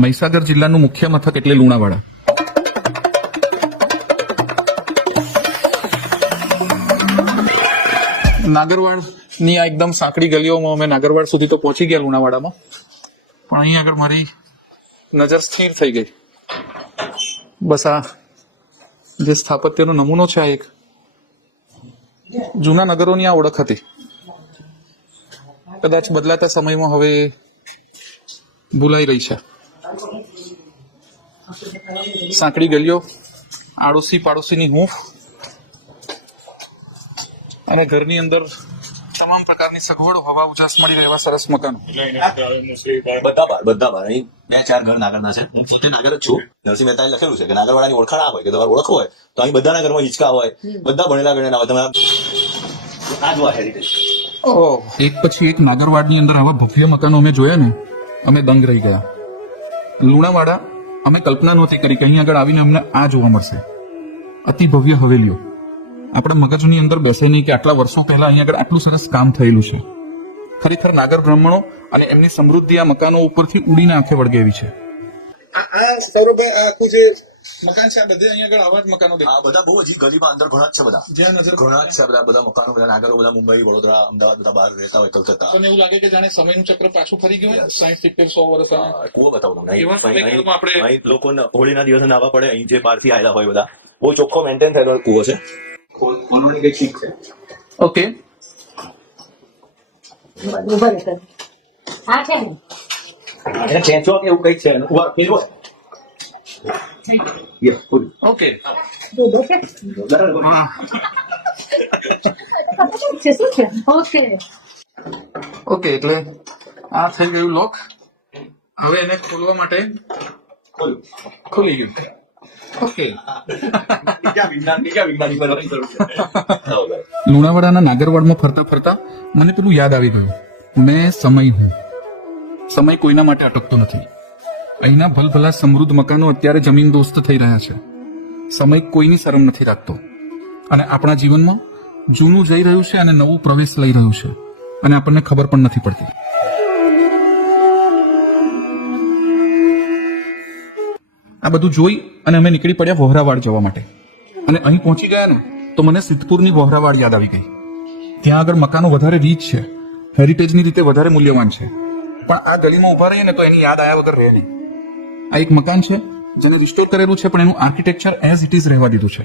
મહીસાગર જિલ્લાનું મુખ્ય મથક એટલે લુણાવાડા. નાગરવાડની આ એકદમ સાંકડી ગલીઓમાં અમે નાગરવાડ સુધી તો પહોંચી ગયા લુણાવાડામાં, પણ અહીં આગળ મારી નજર સ્થિર થઈ ગઈ. બસ આ જે સ્થાપત્યનો નમૂનો છે આ એક જૂના નગરોની આ ઓળખ હતી. કદાચ બદલાતા સમયમાં હવે ભૂલાઈ રહી છે. સાંકડી ગલીઓ, આડોશી પાડોશીની હૂંફ અને ઘરની અંદર તમામ પ્રકારની સગવડો, હવા ઉજાસ મળી રહેવા સરસ મકાનો. બધા અહીં 2-4 ઘર નાગરના છે. હું પોતે નાગર જ છું. નરસિંહ મહેતાએ લખેલું છે કે નાગરવાડાની ઓળખાણ આ હોય કે તમારે ઓળખો હોય તો અહીં બધાના ઘરમાં હિંચકા હોય, બધા ભણેલા ગણેલા હોય. તમે આ જો હેરિટેજ એક પછી એક નાગરવાડની અંદર આવા ભવ્ય મકાનો અમે જોયા ને, અમે દંગ રહી ગયા. લુણાવાડા અમે કલ્પના નહોતી કરી કે અહીં આગળ આવીને અમને આ જોવા મળશે. અતિ ભવ્ય હવેલીઓ આપણા મગજની અંદર બેસે નહીં કે આટલા વર્ષો પહેલા અહીં આગળ આટલું સરસ કામ થયેલું છે. ખરેખર નાગર બ્રાહ્મણો અને એમની સમૃદ્ધિ આ મકાનો ઉપરથી ઉડીને આંખે વળગે એવી છે. સૌરભભાઈ, આ આખું જે મકાન છે આ બધે અહીં આગળ આવા જ મકાનો આ બધા બહુ હજી ગલીમાં અંદર ઘણા જ છે. બધા જ્યાં નજર ઘણા જ છે. બધા મકાનો, બધા નાગરો, બધા મુંબઈ, વડોદરા, અમદાવાદ, બધા બહાર રહેતા હોય કલકત્તા. તમને એવું લાગે કે જાણે સમયનું ચક્ર પાછું ફરી ગયું હોય? 60-70-100 વર્ષ કુવો બતાવું તમને. એવા સમયગાળામાં આપણે અહીં લોકોને હોળીના દિવસે નાવા પડે. અહીં જે બહારથી આવેલા હોય બધા બહુ ચોખ્ખો મેન્ટેન થયેલો કુવો છે. ઓકે, ચેંચો કે એવું કઈક છે. ઓકે. ઓકે, એટલે આ થઈ ગયું લોક. હવે એને ખોલવા માટે ખુલી ગયું. ઓકે. લુણાવાડાના નાગરવાડમાં ફરતા ફરતા મને પેલું યાદ આવી ગયું. મેં સમય હું. સમય કોઈના માટે અટકતો નથી. અહીંના ભલભલા સમૃદ્ધ મકાનો અત્યારે જમીન દોસ્ત થઈ રહ્યા છે. સમય કોઈની શરમ નથી રાખતો અને આપણા જીવનમાં જૂનું જઈ રહ્યું છે અને નવું પ્રવેશ લઈ રહ્યું છે અને આપણને ખબર પણ નથી પડતી. આ બધું જોઈ અને અમે નીકળી પડ્યા વોહરાવાડ જવા માટે. અને અહીં પહોંચી ગયા ને તો મને સિદ્ધપુરની વોહરાવાડ યાદ આવી ગઈ. ત્યાં આગળ મકાનો વધારે રીચ છે, હેરિટેજની રીતે વધારે મૂલ્યવાન છે, પણ આ ગલીમાં ઉભા રહીએ ને તો એની યાદ આયા વગર રહે નહીં. આ એક મકાન છે જેને રિસ્ટોર કરેલું છે, પણ એનું આર્કિટેક્ચર એઝ ઇટ ઇઝ રહેવા દીધું છે.